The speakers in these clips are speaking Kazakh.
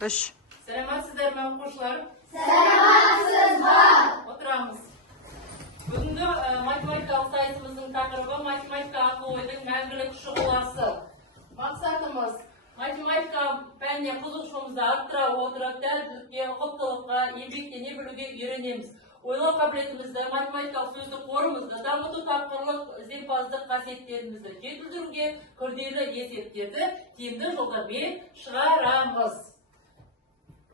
3. Сәлеметсіздер ме оқушылар? Сәлеметсіз ба? Отырамыз. Бүгінгі математикалық сайысымыздың тақырыбы математика ақыл ойдың мәңгілік шұғыласы. Мақсатымыз математика пәніне қызығушылығымызды арттыра отырып, дәлдікке, ұқыптылыққа, еңбектене білуге үйренеміз. Ойлау қабілетімізді, математикалық сөздік қорымызды, дамыту тапқырлық, ізденімпаздық қасиеттерімізді жетілдіруге, күрделі есептерді тиімді жолдармен шығарамыз.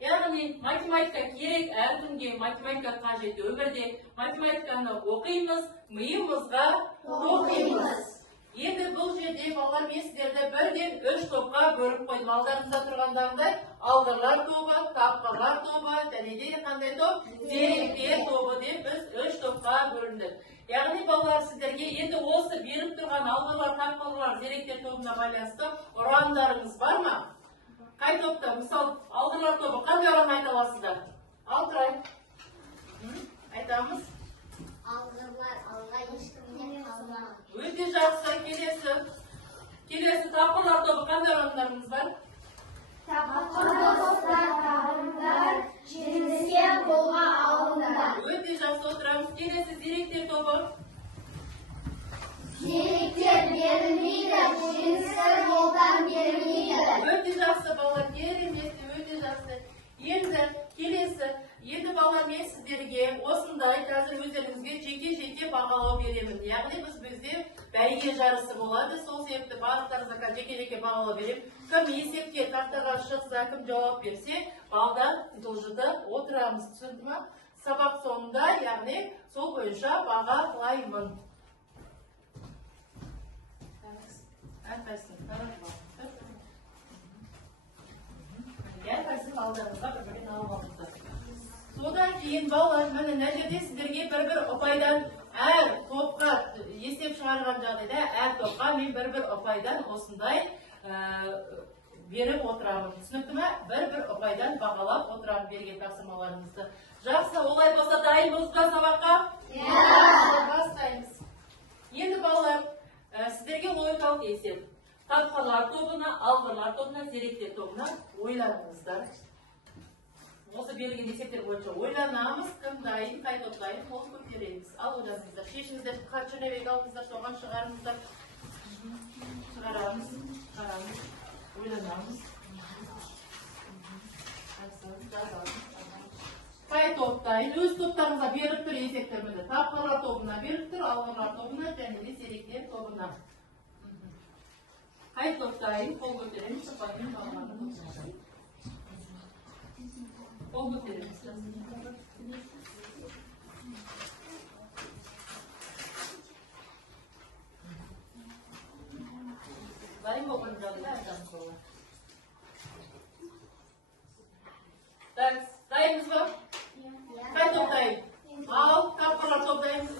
Яғни математика керек, әркімге математика қажет. Өмірде математиканы оқимыз, миымызға тоқимыз. Енді бұл жерде балалар, мен сіздерді бірден 3 топқа бөліп қойдым. Алдарыңызда тұрғандағындай алғырлар тобы, тапқырлар тобы, және де қандай топ? Зеректер тобы деп біз 3 топқа бөліндік. Яғни балалар, сіздерге енді осы беріп тұрған алғырлар, тапқырлар, зеректер тобына байланысты ұрандарыңыз бар ма? Қай топта? Мысал, алғырлар тобы қандай ұран айта аласыздар? Ал тұрайын. Айтамыз. Алғырлар алға ешкімнен қалмаған. Өте жақсы. Келесі тапқырлар тобы қандай ұрандарыңыз бар? Тапқырлар жеңіске қолға алыңдар. Өте жақсы, отырамыз. Келесі зеректер тобы. Зеректер берілмейді, жеңістер қолдан берілмейді. Өте жақсы балалар, керемет, өте жақсы. Енді балалар, мен сіздерге осындай қазір өздеріңізге жеке бағалау беремін. Яғни бізде бәйге жарысы болады, сол себепті барлықтарыңызға жеке бағалау беремін. Кім есепке тақтаға шықса, кім жауап берсе, балдан жылжытып отырамыз. Түсінді ме? Сабақ соңында, яғни сол бойынша бағалаймын. Әрқайсының алдарыңызға бір-бірін алып алыңыздар. Содан кейін балалар, міне мына жерде сіздерге бір ұпайдан әр топқа есеп шығарған жағдайда әр топқа мен бір ұпайдан осындай беріп отырамын. Түсінікті ме? Бір ұпайдан бағалап отырамын берген тапсырмаларыңызды. Жақсы, олай болса дайынбыз ба сабаққа? Бастаймыз. Енді балалар, сіздерге логикалық есеп. Тапқырлар тобына, алғырлар тобына, зеректер тобына ойланыңыздар. Осы берілген есептер бойынша ойланамыз, кім дайын, қай топ дайын, қол көтереміз. Ал ойланыңыздар, шешіңіздер, черновик алыңыздар, соған шығарыңыздар. Шығарамыз, ойланамыз. Қай топ дайын, өз топтарыңызға беріп тұр есептерімізді. Тапқырлар тобына беріп тұр, алғырлар тобына және де зеректер тобына. Қай топ дайын, қол көтереміз, сұхбатпен бағаланып. Қол көтереміз. Дайын болған жағдайда айтамыз болар. Так, дайынбыз ба? Қай топ дайын? Ал, тапқырлар топ дайынбыз.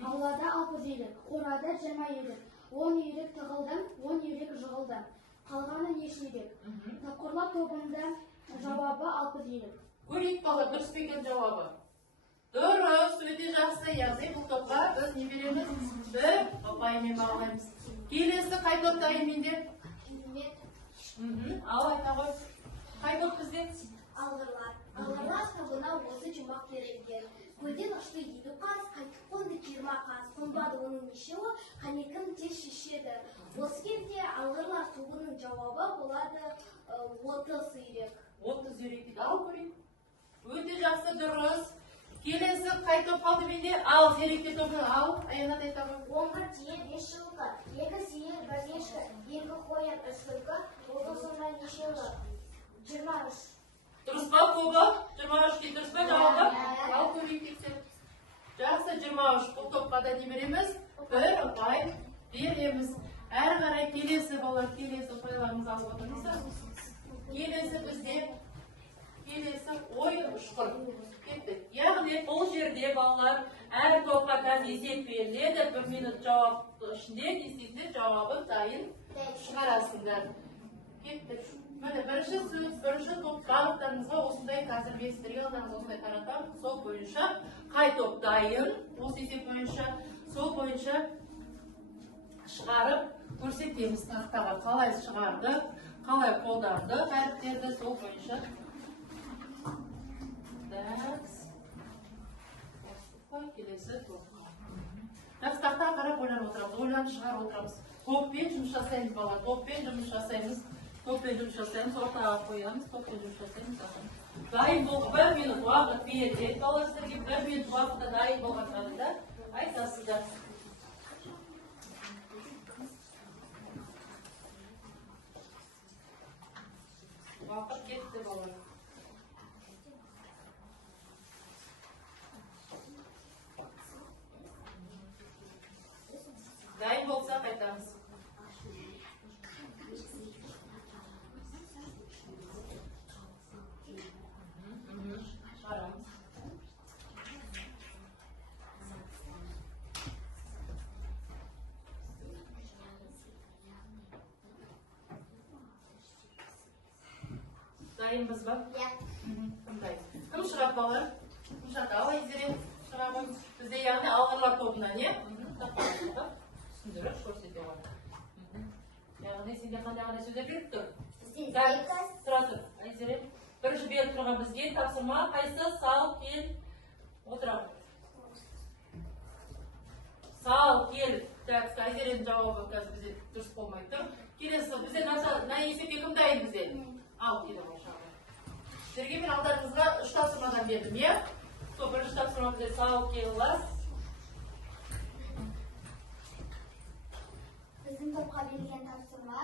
Аулада 6 үйрек, қорада 20 үйрек. 10 үйрек тығылды, 10 үйрек жығылды. Қалғаны неше үйрек? Тапқырлар тобында жауабы 6 үйрек. Көрейік бала, дұрыс екен жауабы. Дұрыс, өте жақсы. Яғни бұл топқа біз не береміз? Бір ұпаймен бағалаймыз. Келесі қай топ дайын менде? Ал айта ғой. Қай топ бізде? Алғырлар. Алғырлар тобына осы жұмақ берілген. Көлден ұшты 7 қаз, қайтып қонды 20 қаз. Қонбады оның нешеуі, қанекім тез шешеді. Осы кезде алғырлар тобының жауабы болады 30 үйрек. 30 үйрек дейді. Ал көрейік. Өте жақсы, дұрыс. Келесі қай топ қалды менде? Ал, зеректер тобынан ал. Аянат айта ғой. 10 түйе 5 жылқы, 2 сиыр 1 ешкі, 2 қоян 3 түлкі, 30-ында нешеуі? 23. Дұрыс па тобы? 23 дұрыс па жауабы? Ал көрейік тексеріп. Жақсы, 23. Бұл топқа да не береміз? Бір ұпай береміз. Әрі қарай келесі балалар, келесі ұпайларымызды алып отырмыздар. Келесі бізде, келесі ой ұшқыр. Кеттік. Яғни бұл жерде балалар әр топқа қазір есеп беріледі. 1 минут жауап ішінде действительно жауабын дайын шығарасыңдар. Кеттік. Міне бірінші сөз, бірінші топ барлықтарыңызға осындай қазір мен сіздерге алдарыңызға осындай таратамын. Сол бойынша қай топ дайын, осы есеп бойынша, сол бойынша шығарып көрсетеміз тақтаға. Қалай шығардық, қалай қолданды әріптерді сол бойынша. Келесі топқа. Жақсы, тақтаға қарап ойланып отырамыз, ойланып шығарып отырамыз. Топпен жұмыс жасаймыз бала, топпен жұмыс жасаймыз, ортаға қоямыз, топпен жұмыс жасаймыз. Дайын болып 1 минут уақыт береді, бала сіздерге 1 минут уақытта дайын болған жағдайда айтасыздар. Уақыт кетті бала. Дайын болса қайтамыз. Қарамыз. Дайынбыз ба? Қандай? Кім шығады балалар? Кім шығады? Ал Айзере шығамыз. Бізде яғни алғырлар тобынан, не? Түсіндіріп көрсете ғой. Яғни сенде қандай сөздер беріп тұр? Тұра тұр. Айзере. Бірінші беріп тұрған бізге тапсырма қайсы? Сал, кел, отырам. Сал, кел. Айзеренің жауабы қазір бізде дұрыс болмай тұр. Келесі, бізде есепке кім дайын бізде? Ал, келі қошағы. Сіздерге мен алдарыңызға 3 тапсырмадан бердім, е? Сол бірінші тапсырма бізде сал, кел, лас. Біздің топқа берілген тапсырма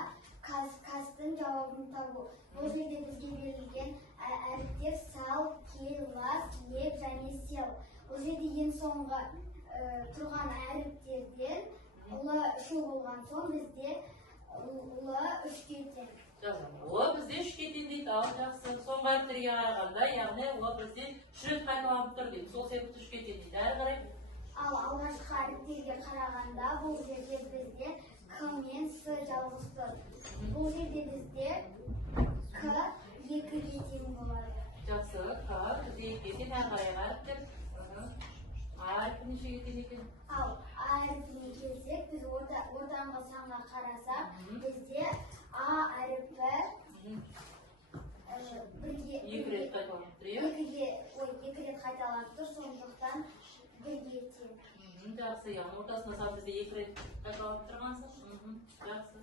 кастың жауабын табу. Бұл жерде бізге берілген әріптер сал, кел, лас, ел және сел. Бұл жерде ең соңғы тұрған әріптерден ұлы 3 болған соң бізде ұлы 3-ке тең. Ұлы бізде 3-ке тең дейді. Ал жақсы. Соңғы әріптерге қарағанда, яғни ұлы бізде 3 рет қайталанып тұр дейді. Сол себепті 3-ке тең дейді. Әрі қарай. Ал алғашқы әріптерге қарағанда бұл жерде бізде К мен С жалғыз тұр. Бұл жерде бізде К 2-ге тең болады. Жақсы. К 2-ге тең әрі қарай әріптер. Әріп нешеге тең екен? Ал әріпіне келсек, біз ортаңғы санға қарасақ, бізде А әріпі 2 рет қайталанып тұр, е? 2 рет қайталанып тұр, сондықтан 1-ге тең. Жақсы, яғни ортасына сап бізде 2 рет қайталанып тұрғансыз. Жақсы.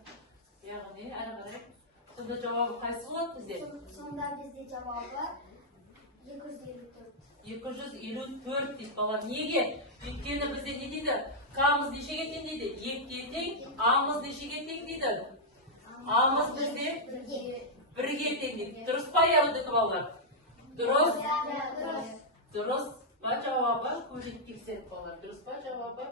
Яғни әрі қарай. Сонда жауабы қайсы болады бізде? Сонда бізде жауабы 254. 254 дейді балар. Неге? Өйткені бізде не дейді? К-мыз нешеге тең дейді? 2-ге тең, А-мыз нешеге тең дейді? А-мыз бізде 1-ге тең дейді. Дұрыс па яғындығы балар? Дұрыс? Дұрыс па жауабы? Көйлек тексеріп балар. Дұрыс па жауабы?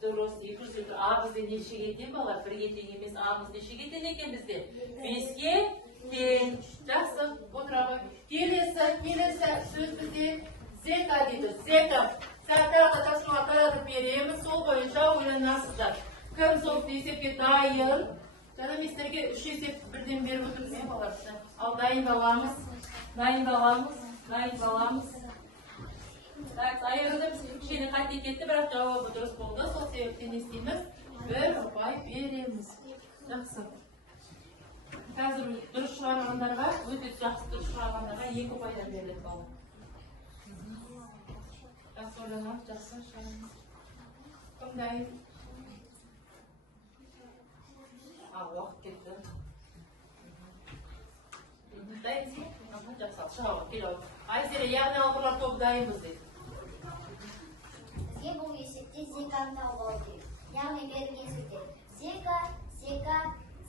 Дұрыс. 254. А бізде нешеге тең балар? 1-ге тең емес. А-мыз нешеге тең екен бізде? 5-ге тең. Жақсы. Отырабы. Келесі сөз бізде зека дейді. Зека. Сәттағы тапсырмаға таратып береміз. Сол бойынша ойланасыздар. Кім сол есепке дайын? Жаңа местерге 3 есеп бірден беріп отырмыз. Ал дайындаламыз. Айырылып кішкене қате кетті, бірақ жауабы дұрыс болды. Сол себептен естейміз. 1 ұпай береміз. Жақсы. Қазір дұрыс шығарғандарға, өте жақсы дұрыс шығарғандарға 2 ұпайдан беріледі бала. Жақсы ойланамыз, жақсы шығарамыз. Кім дайын? Уақыт кетті. Дайынсың? Жақсы, шығауы, келауы. Айзере, яғни алғырлар тобы дайынбыз дейді. Бізге бұл есепте зеканы тауып алу керек. Яғни берілген сөздер зека, сека,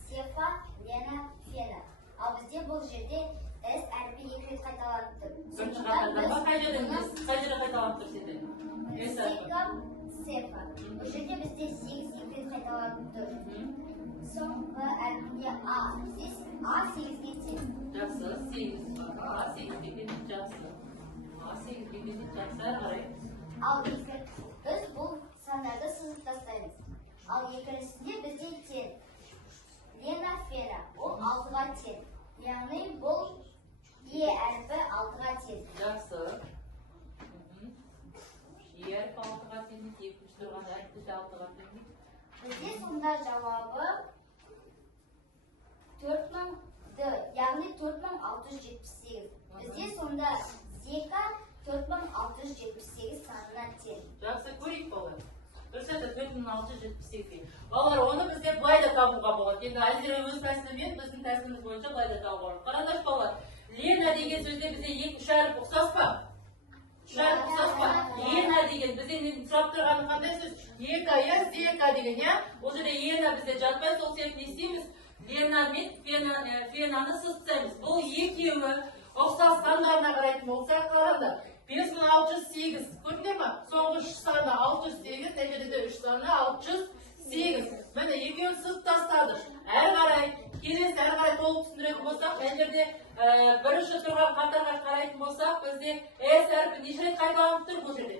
сефа, лена, фена. Ал бізде бұл жерде С әріпі 2 рет қайталанып тұр. Бірінші қатардан ба? Қай жерде қайталанып тұр сенде? Сека, сефа. Бұл жерде бізде 8 2 рет қайталанып тұр. Соңғы әріпінде А. Здесь А 8-ге тең. Жақсы, 8. А 8-ге тең. Жақсы. А 8-ге тең. Жақсы, әрі қарай. Ал біз бұл сандарды сызып тастаймыз. Ал екіншісінде бізде тең. Лена, фена. Ол 6-ға тең. Яғни бұл Е әріпі 6-ға тең. Жақсы. Е әріпі 6-ға тең. Екінші тұрған әріпі 6-ға тең. Бізде сонда жауабы 4000 678. Бізде сонда зека 4678 санына тең. Жақсы көрейік балалар. Дұрыс айтады, 4678. Балалар, оны бізде былай да табуға болады. Енді Айзера өз тәсілімен, біздің тәсіліміз бойынша былай да табуға болады. Қараңдаршы балалар, Лена деген сөзде бізде 2-3 әріп ұқсас па? 3 әріп ұқсас па? Лена деген бізде сұрап тұрғаны қандай сөз? Ека, я, зека деген, я? Ол жерде ена бізде жатпай, сол себеп не істейміз? Лена мен фенаны сызсаймыз. Бұл екеуі ұқсас сандарына қарайтын болсақ, қараңдар. 5608, көрдіңдер ма? Соңғы 3 саны 608, нәтижеде 3 саны 608. Міне екеуін сызып тастадық. Әрі қарай, келесі әрі қарай толық түсіндіретін болсақ, бұл жерде бірінші тұрған қатарға қарайтын болсақ, бізде S әрпі неше рет қайталанып тұр бұл жерде?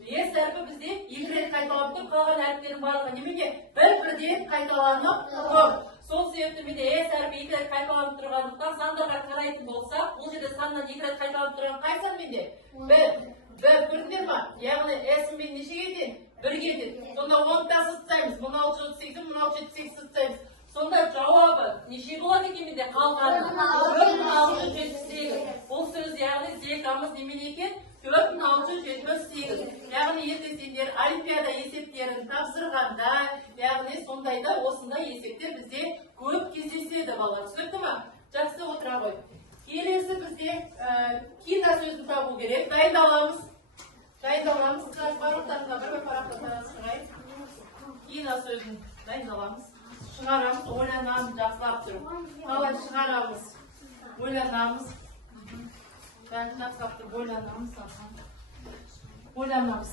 S әрпі бізде 2 рет қайталанып тұр, қалған әріптердің барлығы немене? Бір-бірден қайталанып тұр. Сол себепті менде S әрпі 2 рет қайталанып тұрғандықтан сандарға қарайтын болсақ, бұл жерде саннан 2 рет қайталанып тұрған қай сан менде? Бір көрдіңдер ма? Яғни S мен нешеге тең? 1-ге тең. Сонда 10 та сызсаймыз. 1678, 1678 сызсаймыз. Сонда жауабы неше болады екен менде қалғаны? 4678. Бұл сөз яғни зекамыз немен екен? 4678. Яғни ертең сендер олимпиада есептерін тапсырғанда, яғни сондайда осындай есептер бізде көп кездеседі балалар. Түсінікті ма? Жақсы отыра ғой. Келесі бізде кина сөзін табу керек. Дайындаламыз. Дайындаламыз. Барлықтарына бір парақтан шығайық. Кина сөзін дайындаламыз. Шығарамыз, ойланамыз, жақсылап тұрып. Қалай шығарамыз, ойланамыз. Жақсылап тұрып, ойланамыз. Ойланамыз.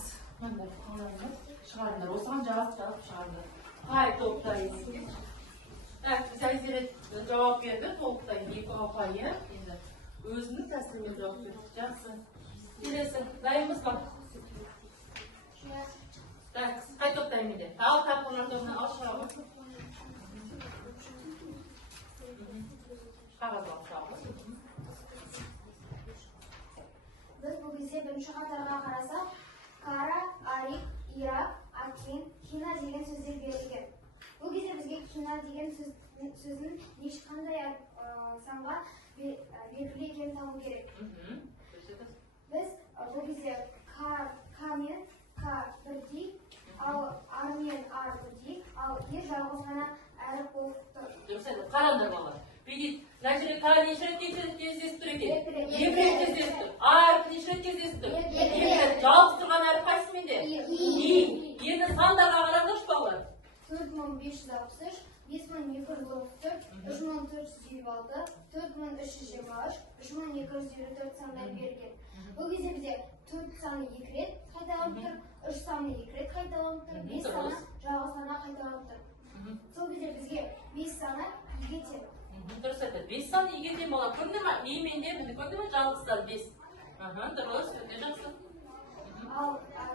Шығарыңдар. Осыған жазып шығарыңдар. Қай топтайын. Біз Айзера жауап берді, толықтайын. 2 апайы. Өзінің тәсілімен жауап берді. Жақсы. Келесі, дайынбыз ба? Қай топтайын менде? Ал тапқылар тобына ал шығамыз. Қағаз алып шығамыз. Біз бұл кезде бірінші қатарға қарасақ, Кара, Арик, Ирак, Акен, Кина деген сөздер берілген. Бұл кезде бізге Кина деген сөздің ешқандай санға белгілі екенін табу керек. Біз бұл кезде К мен К бірдей, ал Ар мен Ар бірдей, ал Ер жалғыз ғана әріп болып тұр. Дұрыс айтады, қараңдар балалар. Бейдейді, мына жерде К неше рет кездесіп тұр екен? 2 рет кездесіп тұр. А әріп неше рет кездесіп тұр? 2 рет. Жалғыз тұрған әріп қайсы менде? И. Енді сандарға қараңдаршы балалар. 4563, 5234, 3426, 4323, 3224 сандар берген. Бұл кезде бізде 4 саны 2 рет қайталанып тұр, 3 саны 2 рет қайталанып тұр, 5 саны жалғыз ғана қайталанып тұр. Сол кезде бізге 5 саны 2-ге тең. Дұрыс айтады. 5 саны 2-ге тең балалар. Көрді ма? И менде міне көрді ма? Жалғыздан 5. Дұрыс, өте жақсы. Ал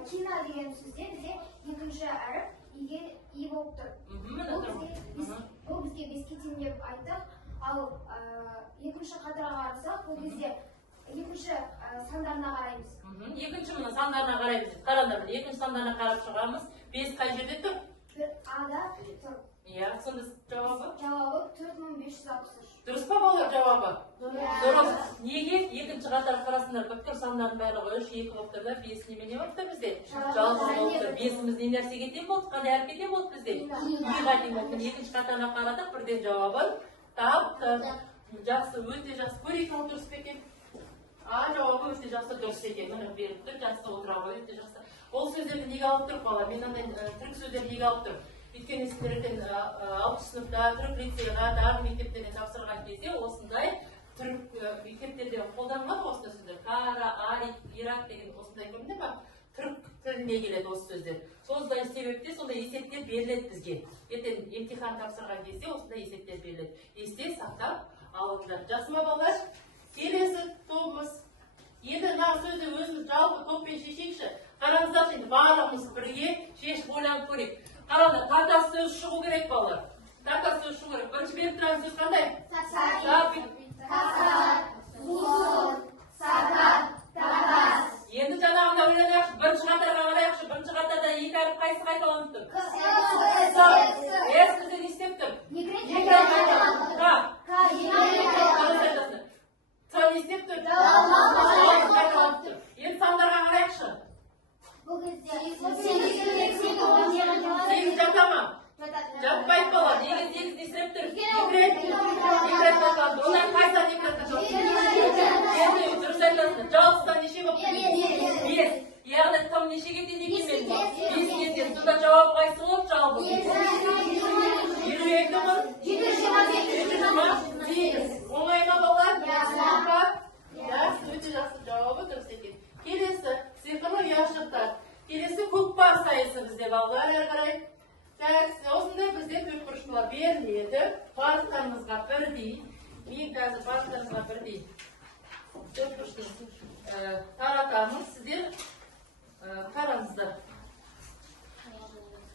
Кина деген сөзде бізде екінші әріп И-ге И болып тұр. Бұл бізге 5-ге тең деп айттық. Ал екінші қатарға қарасақ, бұл кезде екінші сандарына қараймыз. Екінші мұны сандарына қараймыз. Қараңдар, екінші сандарына қарап шығамыз. 5 қай жерде тұр? Ада тұр. Иә, сонда жауабы? Жауабы 4563. Дұрыс па балалар жауабы? Дұрыс. Неге? Екінші қатар қарасындар көптер сандардың барлығы 3, 2 болып тұр да, 5 немене болып тұр бізде? Жалғыз болып тұр. 5-іміз не нәрсеге тең болды? Қандай әріпке тең болды бізде? И-ға тең болды. Екінші қатарына қарадық, бірден жауабын таптық. Жақсы, өте жақсы. Көрейік ал дұрыс па екен? Жауабы өте жақсы дұрыс екен. Міне беріп тұр, жақсы отыра ғой, өте жақсы. Ол сөздерді неге алып тұрып бала? Мен андай түрік сөздерді неге алып тұрып? Өйткені сіздерден 6 сыныпта түрік лицейға, тағы мектептерден тапсырған кезде осындай түрік мектептерде қолданылады осындай сөздер. Кара, Арик, Ирак деген осындай көрінді ма? Түрік тіліне келеді осы сөздер. Сондай себепте сондай есептер беріледі бізге. Ертең емтихан тапсырған кезде осындай есептер беріледі. Есте сақтап алыңдар. Жақсы ма балалар? Келесі тобымыз. Енді мына сөзді өзіміз жалпы топпен шешейікші. Қараңыздар, енді барлығымыз бірге шешіп ойланып көрейік. Қараңдар, тартас сөз шығу керек балалар. Тартас сөз шығу керек. Бірінші беріп тұрған сөз қандай? Тасар, мұз, сатар, тарас. Енді жаңағында ойланайықшы, бірінші қатарға қарайықшы. Бірінші қатарда 2 әріп қайсы қайталанып тұр? С бізде не істеп тұр? 2 рет қайталанып тұр. Т жауабын естеп тұр. Енді сандарға қарайықшы. Сегіз жата ма? Жатпайды бала. Негіз есіреп тұр. Екі рет батады. Онан қайсан екі рет жатады? Дұрыс айтасың. Жалғыздан неше болып тұр? Бес. Яғни там нешеге дейін екемен? Беске дейін. Сонда жауап қайсы болып жауабы? 22 мың? 728. Оңай ма балалар? Өте жақсы жауабы дұрыс екен. Келесі сиқырлы ұяшықтар. Келесі көкпар сайысы бізде балалар әрі қарай. Осындай бізде төртбұрыштылар беріледі. Парықтарымызға бірдей. Мен қазір парықтарымызға бірдей төртбұрышты таратамыз. Сіздер қараңыздар.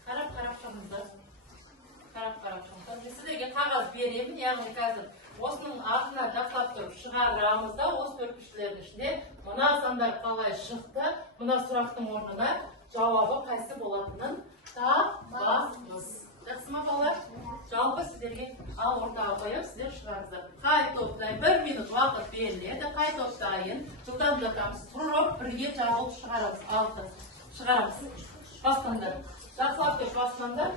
Қарап шығыңыздар. Сіздерге қағаз беремін, яғни қазір осының артына жасап тұрып шығарамыз да, осы төртбұрыштылардың ішінде мына сандар қалай шықты, мына сұрақтың орнына жауабы қайсы болатынын табамыз. Жақсы ма балалар? Жалпы сіздерге ал ортаға қойып, сіздер шығарыңыздар. Қай топтайын, 1 минут уақыт беріледі. Қай топтайын жылдам жатамыз, тұрып бірге жабылып шығарамыз. Шығарамыз. Бастаңдар. Жақсылап деп бастаңдар.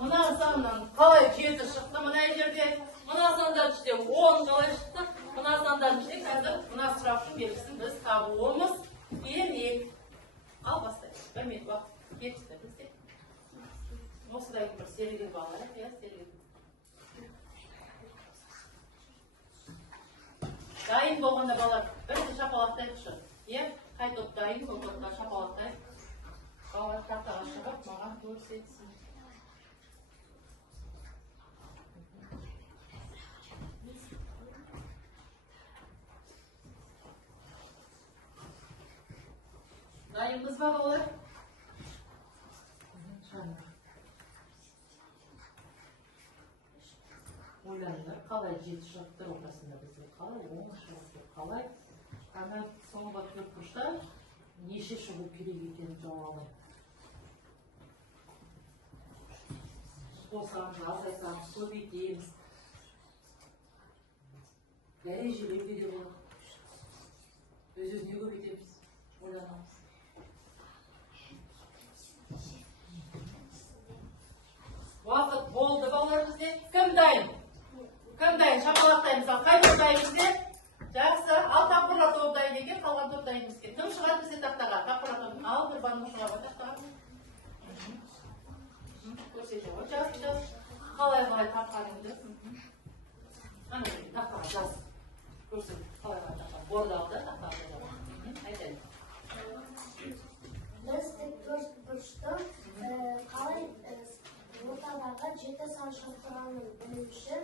Мына саннан қалай 7 шықты мына жерде? Мына сандар іште 10 қалай шықты? Мына сандар іште қазір мына сұрақтың белгісін біз табуымыз керек. Ал бастайық. 1 минут уақыт кетті бізде. Осыдай бір сергек балалар, сергек. Дайын болғанда балалар, бірінші шапалақтайықшы. Қай топ дайын, сол топта шапалақтайық. Балалар тақтаға шығып, маған көрсетсін. Дайынбыз ба балалар? Ойлаңдар, қалай 7 шарттар ортасында бізде қалай 10 шарттар қалай ана соңғы төртбұрышта неше шығу керек екенін жауабы. Қосамыз, азайтамыз, көбейтеміз. Дәрежелеуге де болады. Өз-өзіне көбейтеміз. Ойланамыз. Уақыт болды балалар бізде. Кім дайын? Кім дайын? Шапалақтаймыз. Қай топ дайын бізде? Жақсы. Ал тақпырла топ дайын екен, қалған топ дайын бізге. Кім шығады бізде тақтаға? Тақпырла топ. Ал бір банды шығады тақтаға. Көрсете ғой. Жаз. Қалай таққаныңды? Ана тақтаға жаз. Көрсет. Қалай таққа. Борды алды тақтаға. Айтайын. Біз төртбұрышты қалай ортадағы 7 сан шықтырғанын білу үшін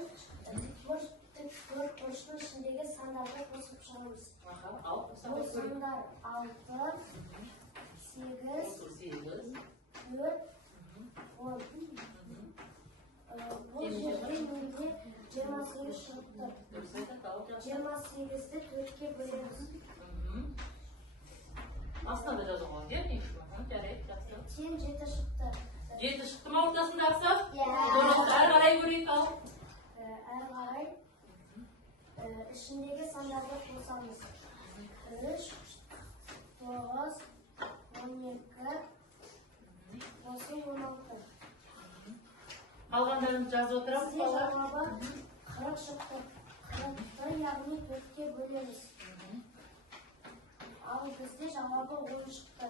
төртбұрыштың ішіндегі сандарды қосып шығамыз. Бұл сандар 6, 8, 4, 10. Бұл жерде менде 28 шықты. 28-ді 4-ке бөлеміз. Астанда жазуға бермейік. Жарайды, жақсы. Тең 7 шықты. 7 шықты ма ортасындағысы? Дұрыс, әрі қарай көрейік ал. Әрі қарай ішіндегі сандарды қосамыз. 3, 9, 12, 16. Қалғандарын жазып отырамыз Бізде жауабы 40 шықты. 40-ты яғни 4-ке бөлеміз. Ал бізде жауабы 10 шықты.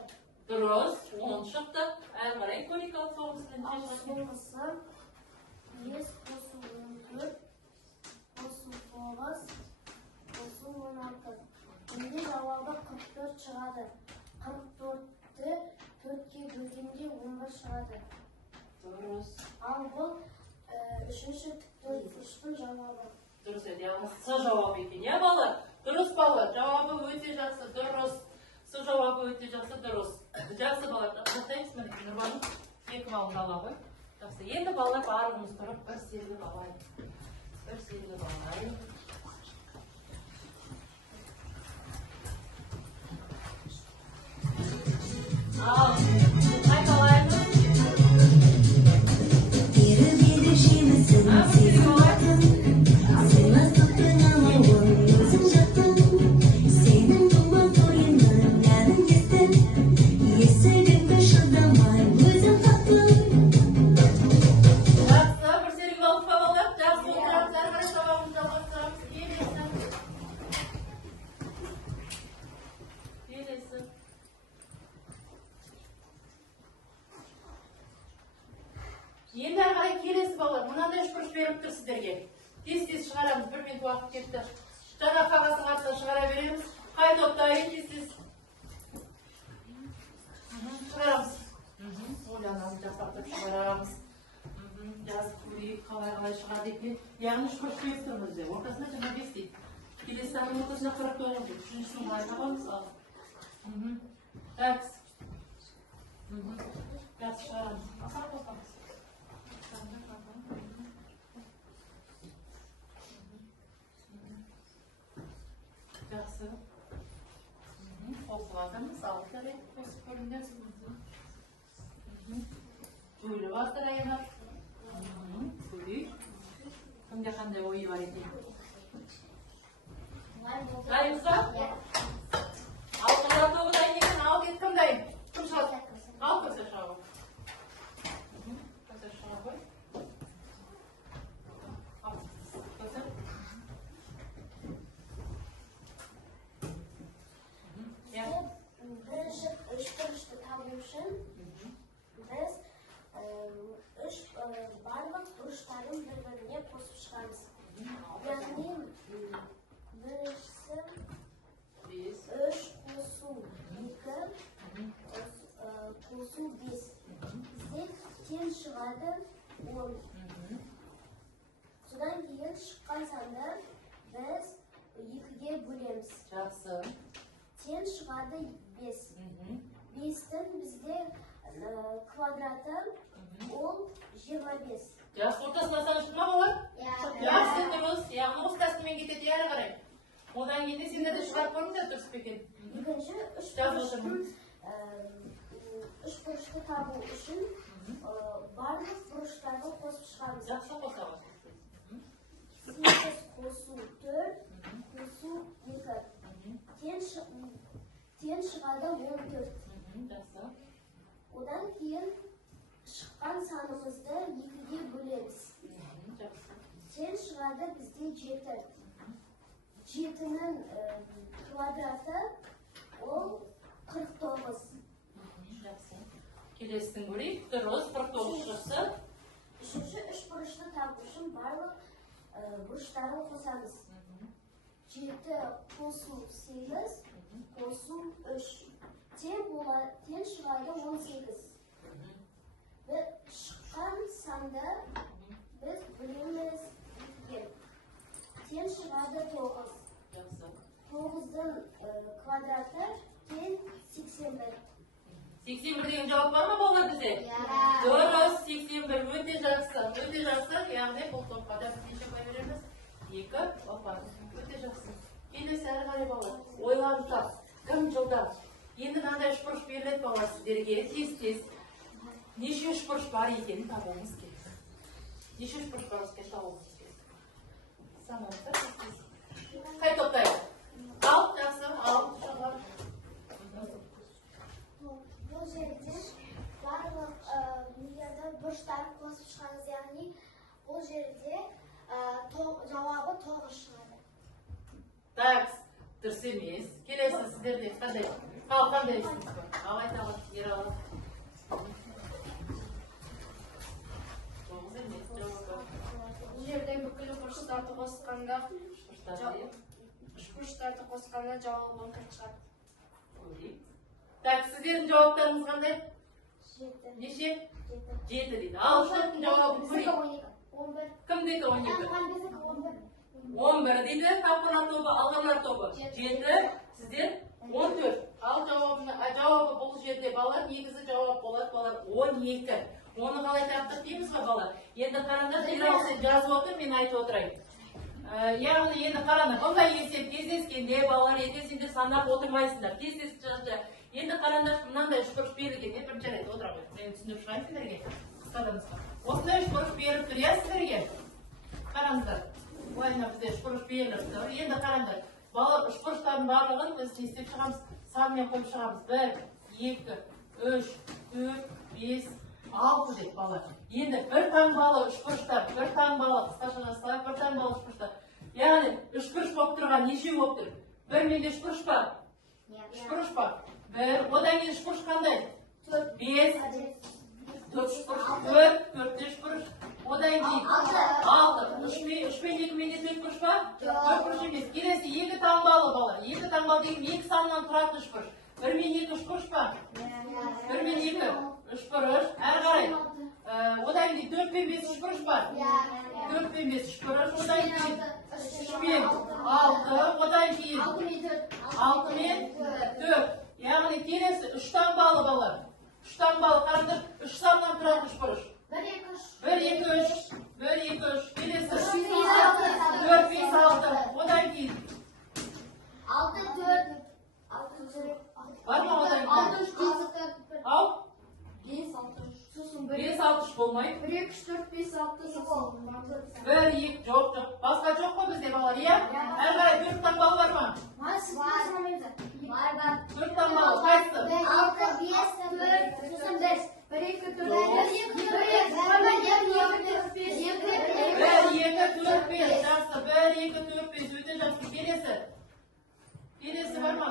Дұрыс, 10 шықты. Әрі қарай көрейік ал соғысының. Ал соңғысы 5 қосу 14, қосу 9, қосу 16. Енді жауабы 44 шығады. 44-ті 4-ке бөлгенде 11 шығады. Дұрыс. Ал бұл үшінші төртбұрыштың жауабы. Дұрыс еді, яғни С жауабы екен, иә бала? Дұрыс бала, жауабы өте жақсы, дұрыс. С жауабы өте жақсы, дұрыс. Жақсы бала, жатайыз міне, Нұрбаның 2 балын ала ғой. Жақсы, енді балалар барлығымыз тұрып бір серілік алайық. Бір серілік алайық. Ал, қайталаймыз. Бері жемісін сен алатын, сыйластықтың алауын өзің жақтың. минут уақыт кетті. Жаңа қағаздың артынан шығара береміз. Қай топта тез-тез шығарамыз. Ойланамыз, жасақтап шығарамыз. Жазып көрейік, қалай шығады екен. Яғни 45 тұрмыз де. Ортасына 25 дейді. Келесі тағының ортасына 49 дейді. Үшіншісін қалай табамыз? Так. Жақсы шығарамыз. Асар қосамыз. Жақсы. Қосып алдыңыз, алты рет қосып көріңдер. Жөйлі бастырайынар. Көрейік. Кімде қандай ойы бар екен? Дайынсыз ба? Ал қыздар тобы дайын екен, ал кет кім дайын? Кім шығады? Ал көсір шыға ғой. Көсір шыға ғой. Көсір. Бірінші үшбұрышты табу үшін біз барлық бұрыштарын бір-біріне қосып шығамыз. Яғни біріншісі 3 қосу 2 қосу 5. Бізде тең шығады 10. Содан кейін шыққан санды біз 2-ге бөлеміз. Жақсы. Тең шығады 5. 5-тің бізде квадраты ол 25. Жақсы, ортасына саншын ма болар? Жақсы, дұрыс. Яғни осы тәсілмен кетеді әрі қарай. Одан кейін сендер де шығарып көріңдер, дұрыс па екен? Екінші, үшбұрышты табу үшін барлық бұрыштарды қосып шығамыз. Жақсы қосамыз. 8 қосу 4 қосу 2. Тең шығады 14. Жақсы. Одан кейін шыққан санымызды 2-ге бөлеміз. Тең шығады бізде 7. 7-нің квадраты ол 49. Жақсы. Келесін көрейік. Дұрыс, 49 шықсы. Үшінші үшбұрышты табу үшін барлық бұрыштарын қосамыз. 7 қосу 8 қосу 3. Тең шығады 18. Шыққан санды біз бөлеміз 2-ге. Тең шығады 9. 9-дың квадраты тең 81. 81 деген жауап бар ма болар бізде? Дұрыс, 81 өте жақсы. Өте жақсы, яғни бұл топқа да біз неше қой береміз? 2 опа. Өте жақсы. Келесі әрі қарай балалар. Ойланып тап. Кім жылдам? Енді мынандай үшбұрыш беріледі балалар сіздерге тез-тез. Неше үшбұрыш бар екенін табуымыз керек. Неше үшбұрыш бар екенін табуымыз керек. Санаңыздар тез-тез. Қай топтайық? Ал, жақсы, ал, шығар. Бұл жерде барлық бұрыштарын қосып шығамыз, яғни бұл жерде жауабы 9 шығады. Так, дұрыс емес. Келесі сіздерде қандай? Ал, қандай үшіңіз бар? Ал, айтамыз, Ералы. 9 емес, жауабы. Бұл жерде бүкіл бұрыштарды қосқанда жауабы 40 шығады. Так, сіздердің жауаптарыңыз қандай? 7. Неше? 7 дейді. Ал, үшінші жауабын көрейік. 11. Кімдегі 12? 11. 11 дейді, тапқанар тобы, алғанар тобы. 7, сіздер 14. Ал жауабы бұл жерде балар, негізі жауап болады балар 12. Оны қалай таптық дейміз ба балар? Енді қараңдар, сен жазып отыр, мен айтып отырайын. Яғни енді қараңдар, бұндай есеп кездескенде балар сендер санап отырмайсыңдар. Тез-тез жазды. Енді қараңдар, мынандай үшбұрыш берілген. Мен бірінші рет отырамын. Мен түсіндіріп шығайын сіздерге. Қысқаданызға. Осындай үшбұрыш беріп тұр, иә сіздерге? Қараңыздар. Былайына бізде үшбұрыш беріліп тұр. Енді қараңдар. Балар үшбұрыштардың барлығын біз не істеп шығамыз? Санмен қойып шығамыз. 1, 2, 3, 4, 5, 6 деп балар. Енді бір таңбалы үшбұрыштар, бір таңбалы қысқашаластар, бір таңбалы үшбұрыштар. Яғни үшбұрыш болып тұрған неше болып тұр? Бір менде үшбұрыш бар. Үшбұрыш бар. Бір, одан кейін үшбұрыш қандай? 5, 4 üçbұрыш, 4, 4 үшбұрыш. Одан кейін 6. 3 пен 2 менде 4 бұрыш па? 4 бұрыш емес. Келесі 2 таңбалы балалар. 2 таңбалы деген 2 санынан тұратын үшбұрыш. 1 мен 2 үшбұрыш па? 1 мен 2 үшбұрыш. Әрі қарай. Одан кейін 4 пен 5 үшбұрыш па? 4 пен 5 үшбұрыш. Одан кейін 3 пен 6. Одан кейін 6 мен 4. Яғни келесі 3 таңбалы балалар. 3 таңбалы қараңдар. 3 санынан тұратын үшбұрыш. 1, 2, 3. 1, 2, 3. Келесі 4, 5, 6. Одан кейін 6, 4. бар ма одан кейін? Ал? 5, 6 болмайды. 1, 2, 3, 4, 5, 6 сосын. 1, 2, жоқ. Басқа жоқ қой бізде балалар, иә? Әрі қарай 4 таңбалы бар ма? Бар. 4 таңбалы қайсысы? 6, 5, 4, сосын 5. 1, 2, 4, 1, 2, 4, 5. Жақсы. 1, 2, 4, 5. Өте жақсы. Келесі бар ма?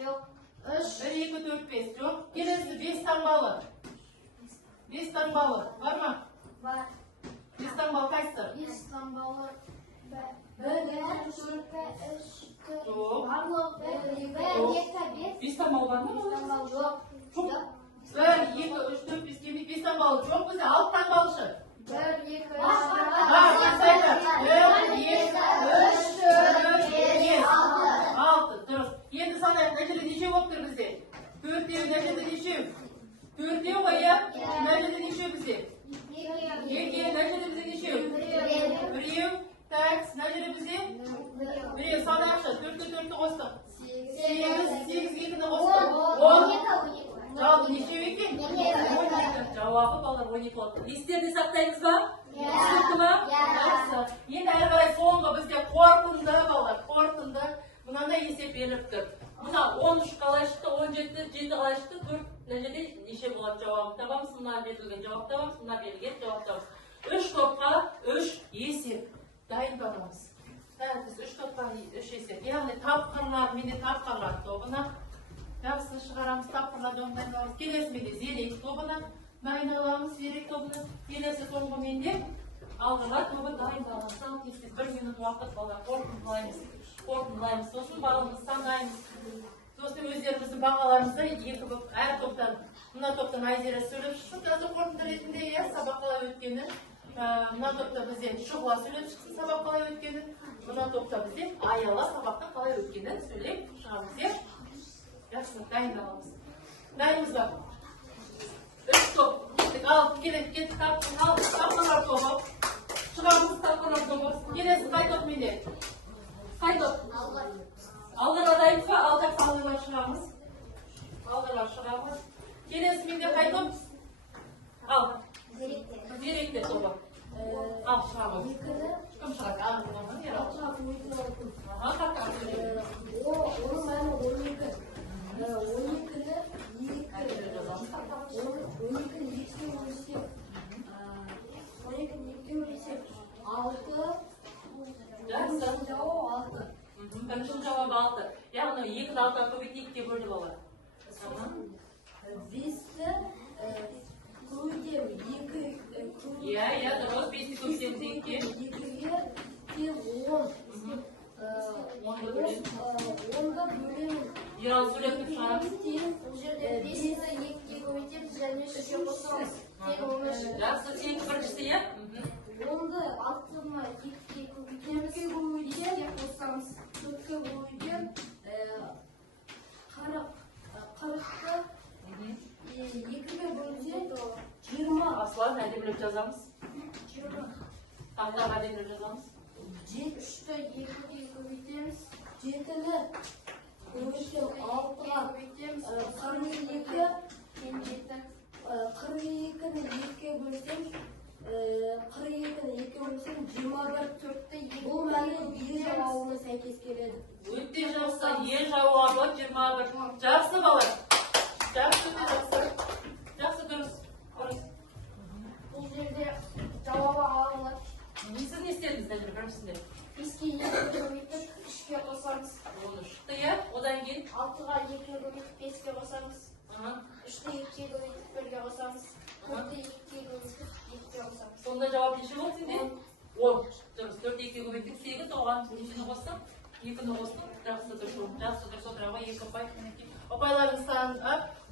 Жоқ. 1, 2, 4, 5. Жоқ. Келесі 5 таңбалы. 5 таңбалы. Бар ма? Бар. 5 таңбалы қайсысы? 5 таңбалы. 1, 2, 3, 4, Жоқ. Барлық 1, 2, 5. 5 таңбалы бар ма? Жоқ. Жоқ. 1, 2, 3, 4, 5 келмейді. 5 таңбалы. Жоқ бізде 6 таңбалышы. 1, 2, 3, Бар, бастайды. 1, 2, 3, 4, 5, 6. Дұрыс. Енді санайық. Нәтижеде неше болып тұр бізде? 4-еу нәтижеде неше? 4-еу ғой, иә? Нәтижеде неше бізде? 2-еу нәтижеде бізде неше? 1-еу. Так, нәтижеде бізде? 1-еу санайықшы. 4-ке 4-ті қостық. 8, 2-ні қостық. 10. Жалпы нешеу екен? 12. Жауабы балалар 12 болды. Естеріне сақтаймыз ба? Түсінікті ма? Жақсы. Енді әрі қарай соңғы бізде қорытынды балалар. Қорытынды. Мынандай есеп беріліп тұр. Мына 13 қалай шықты, 17, 7 қалай шықты, 4 мына жерде неше болады жауабын табамыз. Мына берілген жауап табамыз, мына берілген жауап табамыз. 3 топқа 3 есеп дайындаламыз. Біз 3 топқа 3 есеп. Яғни тапқырлар, менде тапқырлар тобына жақсы шығарамыз, тапқырлар дайындаламыз. Келесі менде зерек тобына дайындаламыз, зерек тобына. Келесі соңғы менде алғырлар тобы дайындаламыз. Ал кестік 1 минут уақыт балалар қорытындылаймыз. Сосын балымызды санаймыз. Сосын өздеріміздің бағаларымызды әр топтан, мына топтан Айзера сөйлеп шықсын, қазір қорытынды ретінде, сабақ қалай өткені. Мына топта бізде Шұғыла сөйлеп шықсын, сабақ қалай өткені. Мына топта бізде Аяла сабақтың қалай өткенін сөйлеп шығамыз. Жақсы, дайындаламыз. Дайынбыз ба? 3 топ. Ал, кеттік, тапқырлар тобы. Шығамыз, тапқырлар тобы. Келесі қай топ менде? Қай топ? Алғырға дайынбыз ба? Алдап алғырлар шығамыз. Алғырлар шығамыз. Келесі менде қай топ? Ал. Зеректер тобы. Ал, шығамыз. Кім шығады? Ағырға не рауыз? Қаққа сөйлейді. Оның мәні 12. 12-ні 2-ге бөлсек, 6. Жақсы. Жауап 6. Бірінші жауабы 6. Яғни 2-ні 6-ға көбейтейік деп бөлді балалар. 5-ті көбейтеміз. 2 Иә, дұрыс. 5-ті көбейтеміз 2-ге. 2-ге тең 10. 10-ды бөлеміз. 10-ды бөлеміз. Ералы сөйлетіп шығарамыз. Бұл жерде 5-ті 2-ге көбейтеміз, және 3-ге қосамыз. Тең 15. Жақсы, тең біріншісі, иә? 10-ды 6-ны 2-ге көбейтеміз, 2-ге қосамыз. 4-ге көбейтем, 40-ты 2-ге бөлсек 20. Аслан, әдемілеп жазамыз. 20. Тақтаға әдемілеп жазамыз. 3-ті 2-ге көбейтеміз, 7-ні көбейтем 6-ға көбейтеміз, 42 тең 7. 42-ні 2-ге бөлсем, 42-ні 2-ге бөлсем 21. 4-ті 2. Бұл мәні Е жауабына сәйкес келеді. Өте жақсы, Е жауабы 21. Жақсы балар. Жақсы, өте жақсы. Жақсы, дұрыс. Бұл жерде жауабы алынады. Сіз не істедіңіз нәтижеде біріншісінде? 5-ге 2-ге көбейтіп, 3-ге қосамыз. Оны шықты, иә? Одан кейін 6-ға 2-ге көбейтіп, 5-ге қосамыз. 3-ті 2-ге көбейтіп, 1-ге қосамыз. 4-ті Сонда жауап неше болды сенде? 10. Дұрыс. 4 2 көбейттік 8, оған нешені қостың? 2-ні қостың. Жақсы дұрыс. Жақсы дұрыс отырауға 2 ұпай. Ұпайлардың санын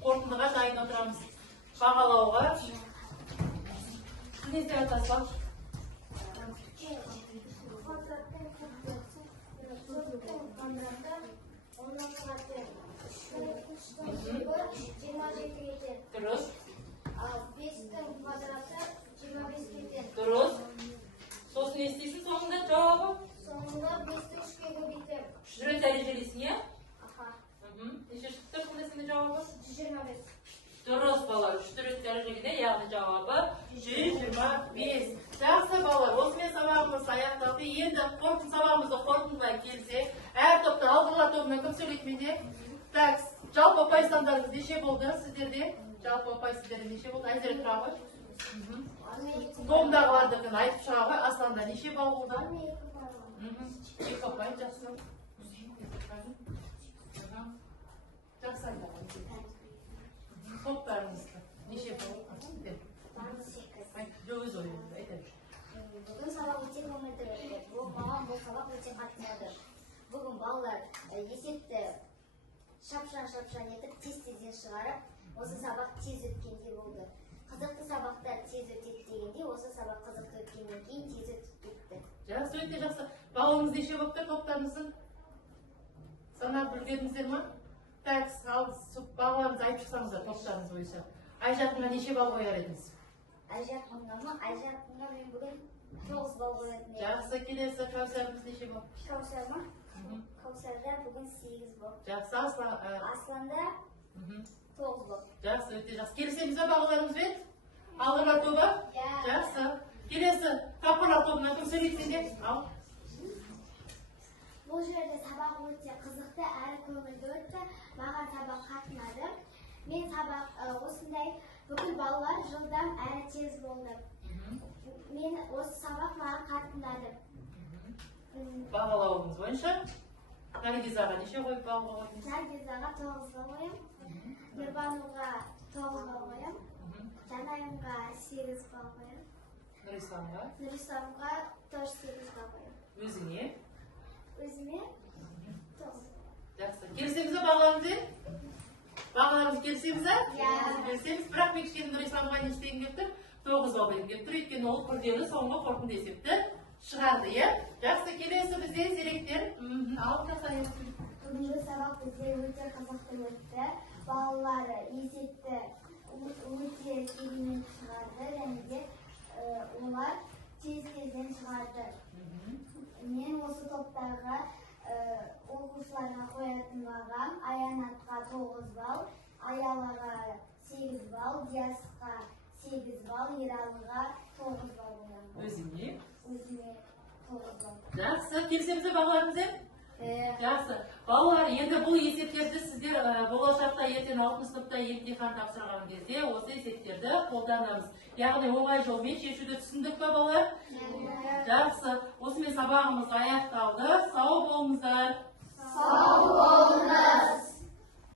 қорытындыға дайын отырамыз. Бағалауға. Сіз не істеп жатасыз ба? Дұрыс. Дұрыс. Сосын не істейсің соңында жауабы? Соңында 5-ті 3-ке көбейтем. 3 рет дәрежелейсің, иә? Аха. Неше шықты сонда сенде жауабы? 125. Дұрыс балалар, 3 рет дәрежелейді, яғни жауабы 125. Жақсы балалар, осымен сабағымыз аяқталды. Енді сабағымызды қорытындылай келсек, әр топта алдыңғы тобымен кім сөйлейді менде? Так, жалпы ұпай сандарыңыз неше болды сіздерде? Жалпы ұпай сіздерде неше болды? Айзере тұра ғой. Тобындағылардікін айтып шыға ғой. Асланда неше балл болды? 2 ұпай, жақсы. Жақсы айтады. Топтарыңызды неше балл? Өз ойыңызды айтады. Бүгін сабақ өте көңілді өтті. Маған бұл сабақ өте қатты ұнады. Бүгін балалар есепті шапшаң етіп, тез-тезден шығарып, осы сабақ тез өткендей болды. Қызықты сабақтар тез өтеді дегенде, осы сабақ қызықты өткеннен кейін тез өтіп кетті. Жақсы, өте жақсы. Балыңыз неше болып тұр топтарыңыздың? Санап үлгердіңіздер ма? Так, бағаларыңызды айтып шықсаңыздар топтарыңыз бойынша. Айжатынға неше бал қояр едіңіз? Айжатынға ма? Айжатынға мен бүгін 9 бал қоятын едім. Жақсы, келесі Кәусарымыз неше бал? Кәусар ма? Кәусарда бүгін 8 бал. Жақсы, Асланда 9 бал. Жақсы, өте жақсы. Келісеміз бе бағаларыңызбен? Алдыңғы тобы? Жақсы. Келесі тапқырлар тобынан кім сөйлейді сенде? Ал. Бұл жерде сабақ өте қызықты әрі көңілді өтті. Маған сабақ қатты ұнады. Мен сабақ осындай бүкіл балалар жылдам әрі тез болды. Мен осы сабақ маған қатты ұнады. Бағалауыңыз бойынша Наргизаға неше қойып баға қойдыңыз? Наргизаға 9 бал қоям. Нұрбануға 9 бал қоям. Жанайымға 8 бал қоям. Нұрисламға тоже 8 бал қоям. Өзіңе? Өзіме 9. Жақсы. Келісеміз бе бағаларыңызбен? Бағаларымыз келісеміз бе? Келісеміз. Бірақ мен кішкене Нұрисламға неше деген келіп тұр? 9 бал деген келіп тұр. Өйткені ол күрделі соңғы қорытынды есепті шығарды, иә? Жақсы, келесі бізде зеректер. Алып жасайық. Бүгінгі сабақ бізде өте қызықты өтті. Балалар есепті өте керемет шығарды және де олар тез-тезден шығарды. Мен осы топтарға оқушыларға қоятын бағам Аянатқа 9 бал, Аялаға 8 бал, Диасқа 8 бал, Ералыға 9 бал қоямын. Өзіңе? Өзіме 9 бал. Жақсы, келісеміз бе бағаларыңызбен? Жақсы. Балалар, енді бұл есептерді сіздер болашақта ертең 6 сыныпта емтихан тапсырған кезде осы есептерді қолданамыз. Яғни оңай жолмен шешуді түсіндік пе балалар? Жақсы. Осымен сабағымыз аяқталды. Сау болыңыздар. Сау болыңыздар.